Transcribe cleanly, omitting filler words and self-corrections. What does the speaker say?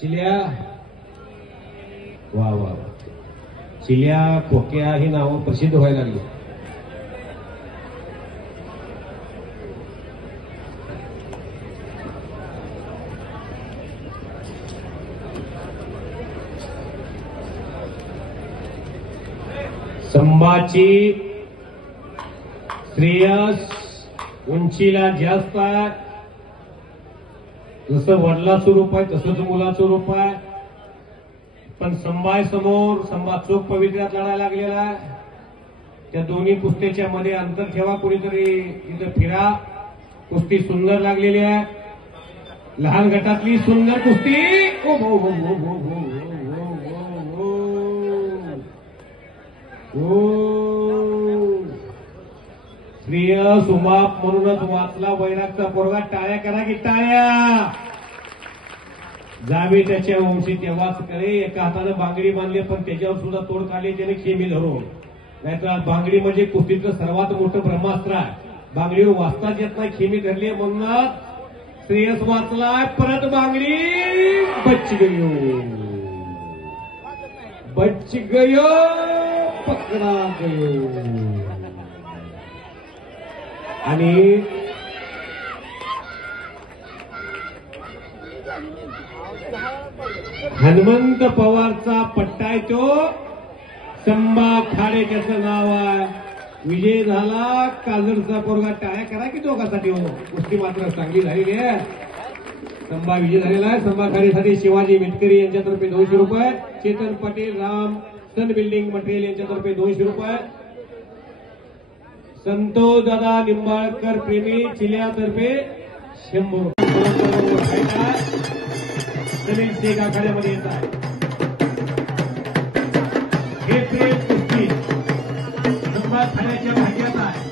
चिल्या वा वा चिल्या खोक्या ही नावं प्रसिद्ध व्हायला लागली. संभाची श्रेयस उंचीला जास्त आहे. जसं वडिलाचं रूप आहे तसंच मुलाचं रूप आहे. पण संभाय समोर संभा चोख पवित्र्यात लढायला लागलेला आहे. त्या दोन्ही कुस्त्याच्या मध्ये अंतर ठेवा. कोणीतरी इथं फिरा. कुस्ती सुंदर लागलेली आहे. लहान गटातली सुंदर कुस्ती. ओ हो हो हो हो हो हो श्रेयस उमाप म्हणूनच वाचला वैरागचा पोरगा. टाळ्या करा की टाळ्या. जावे त्याच्या वंशी तेव्हाच करे. एका हातानं बांगडी बांधली पण त्याच्यावर सुद्धा तोड काढली त्याने खेमी धरून. नाहीतर बांगडी म्हणजे कुस्तीतलं सर्वात मोठं ब्रह्मास्त्र आहे. बांगडीवर वाचताच येत नाही. खेमी धरली म्हणूनच श्रेयस वाचलाय. परत बांगडी बच गयो बच गयो पकडा गयो. आणि हनुमंत पवारचा पट्टा आहे तो. संभा खाडे त्याचं नाव आहे. विजय झाला. काजरचा पोरगा. टाळ्या करा की दोघांसाठी. हो कुस्ती मात्र चांगली झालेली आहे. संभा विजय झालेला आहे. संभा खाडेसाठी शिवाजी मिटकरी यांच्यातर्फे 200 रुपये. चेतन पटेल राम सन बिल्डिंग मटेरियल यांच्यातर्फे 200 रुपये. संतोष दादा निंबाळकर प्रेमी चिल्यातर्फे 100 रुपये. सलील शेख आखाड्यामध्ये येत आहे. हे प्रेम कुस्ती संभा खाण्याच्या भाग्यात आहे.